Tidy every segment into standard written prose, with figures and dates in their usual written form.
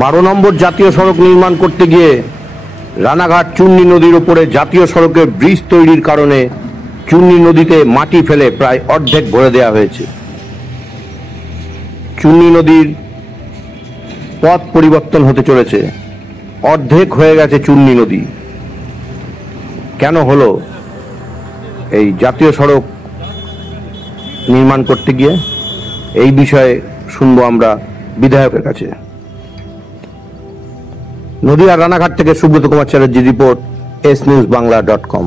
12 নম্বর জাতীয় সড়ক নির্মাণ করতে গিয়ে রানাঘাট চূর্ণী নদীর উপরে জাতীয় সড়কের ব্রিজ তৈরির কারণে চূর্ণী নদীতে মাটি ফেলে প্রায় অর্ধেক ভরে দেওয়া হয়েছে। চূর্ণী নদীর পথ পরিবর্তন হতে চলেছে, অর্ধেক হয়ে গেছে চূর্ণী নদী। কেন হলো এই জাতীয় সড়ক নির্মাণ করতে গিয়ে? এই বিষয়ে শুনবো আমরা বিধায়কের কাছে। নদিয়া রানাঘাট থেকে সুব্রত কুমার চ্যাটার্জির রিপোর্ট, snewsbangla.com।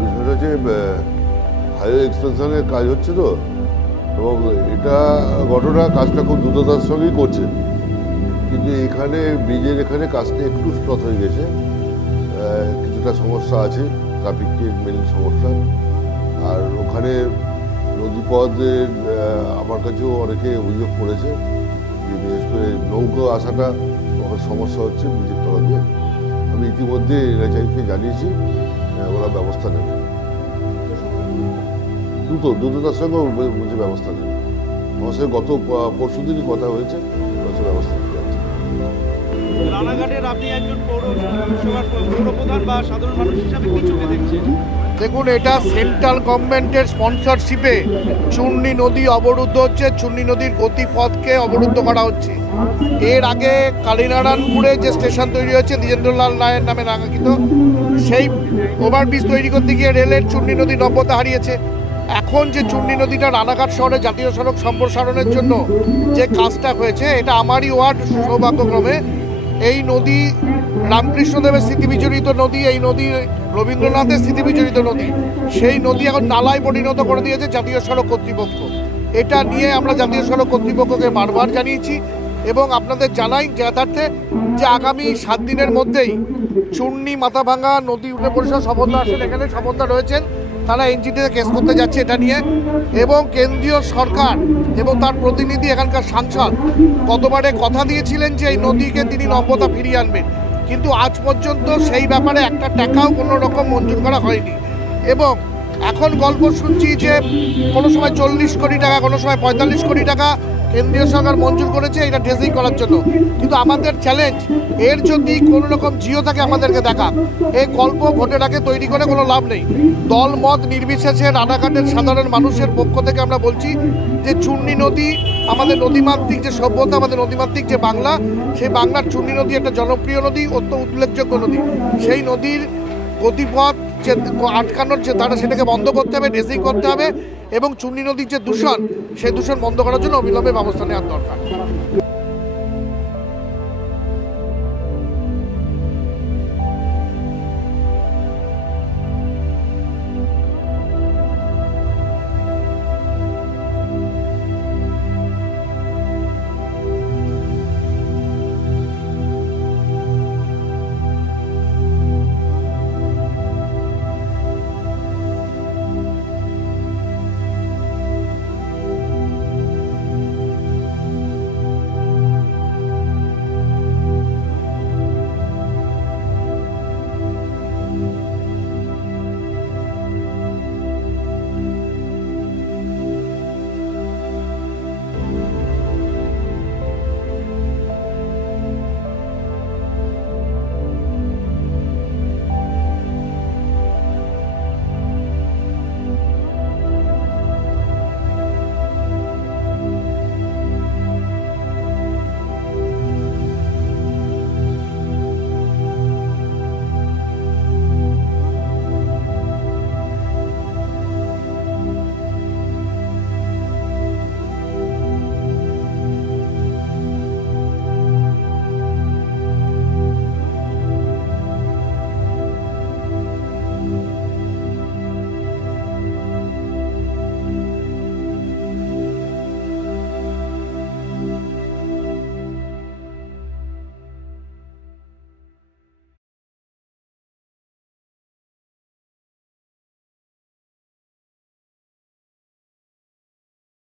বিষয়টা হচ্ছে হাইওয়ে এক্সটেনশনের কাজ হচ্ছে তো, এবং এটা ঘটনা কাজটা খুব দ্রুততার সঙ্গেই করছে, কিন্তু এখানে ব্রিজের এখানে কাজটা একটু স্টপ হয়ে গেছে, কিছুটা সমস্যা আছে, ট্রাফিকের মেন সমস্যা। আর ওখানে নদীপথের আমার কাছেও অনেকে অভিযোগ করেছে যে বিশেষ করে নৌকো আসাটা সমস্যা হচ্ছে ব্রিজের তলা দিয়ে। আমি ইতিমধ্যে এনএইচআইকে জানিয়েছি, ওরা ব্যবস্থা নেবে, দ্রুততার সঙ্গে বুঝে ব্যবস্থা নেবে। আমার সঙ্গে গত পরশু দিনই কথা হয়েছে, ব্যবস্থা নিতে যাচ্ছে। রানাঘাটের আপনি একজন পৌরপ্রধান বা সাধারণ মানুষ হিসাবে কি চোখে দেখছেন? দেখুন, এটা সেন্ট্রাল গভর্নমেন্টের স্পন্সরশিপে চূর্ণী নদী অবরুদ্ধ হচ্ছে, চূর্ণী নদীর গতিপথকে অবরুদ্ধ করা হচ্ছে। এর আগে কালীনারায়ণপুরে যে স্টেশন তৈরি হয়েছে দ্বিজেন্দ্রলাল রায়ের নামে নামাঙ্কিত, সেই ওভারব্রিজ তৈরি করতে গিয়ে রেলের চূর্ণী নদী নব্যতা হারিয়েছে। এখন যে চূর্ণী নদীটা রানাঘাট শহরে জাতীয় সড়ক সম্প্রসারণের জন্য যে কাজটা হয়েছে, এটা আমারই ওয়ার্ড সৌভাগ্যক্রমে। এই নদী রামকৃষ্ণদেবের স্মৃতি বিজড়িত নদী, এই নদী রবীন্দ্রনাথের স্মৃতি বিজড়িত নদী, সেই নদী এখন নালায় পরিণত করে দিয়েছে জাতীয় সড়ক কর্তৃপক্ষ। এটা নিয়ে আমরা জাতীয় সড়ক কর্তৃপক্ষকে বারবার জানিয়েছি এবং আপনাদের জানাই যথার্থে যে আগামী 7 দিনের মধ্যেই চূর্ণী মাথাভাঙা নদী উন্নয়ন পরিষদ স্বপনদা আসেন, এখানে স্বপনদা রয়েছেন, তারা এনজিটিতে কেস করতে যাচ্ছে এটা নিয়ে। এবং কেন্দ্রীয় সরকার এবং তার প্রতিনিধি এখানকার সাংসদ গতবারে কথা দিয়েছিলেন যে এই নদীকে তিনি নব্যতা ফিরিয়ে আনবেন, কিন্তু আজ পর্যন্ত সেই ব্যাপারে একটা টাকাও কোনো রকম মঞ্জুর করা হয়নি। এবং এখন গল্প শুনছি যে কোনো সময় 40 কোটি টাকা, কোনো সময় 45 কোটি টাকা কেন্দ্রীয় সরকার মঞ্জুর করেছে এটা ড্রেজিং করার জন্য। কিন্তু আমাদের চ্যালেঞ্জ, এর যদি কোনো রকম জিও থাকে আমাদেরকে দেখা। এই গল্প ভোটের আগে তৈরি করে কোনো লাভ নেই। দল মত নির্বিশেষে রানাঘাটের সাধারণ মানুষের পক্ষ থেকে আমরা বলছি যে চূর্ণী নদী আমাদের নদীমাতৃক যে সভ্যতা, আমাদের নদীমাতৃক যে বাংলা, সেই বাংলার চূর্ণী নদী একটা জনপ্রিয় নদী, অত্যন্ত উল্লেখযোগ্য নদী। সেই নদীর গতিপথ যে আটকানোর যে তারা, সেটাকে বন্ধ করতে হবে, ড্রেজিং করতে হবে এবং চূর্ণী নদীর যে দূষণ, সেই দূষণ বন্ধ করার জন্য অবিলম্বে ব্যবস্থা নেওয়ার দরকার।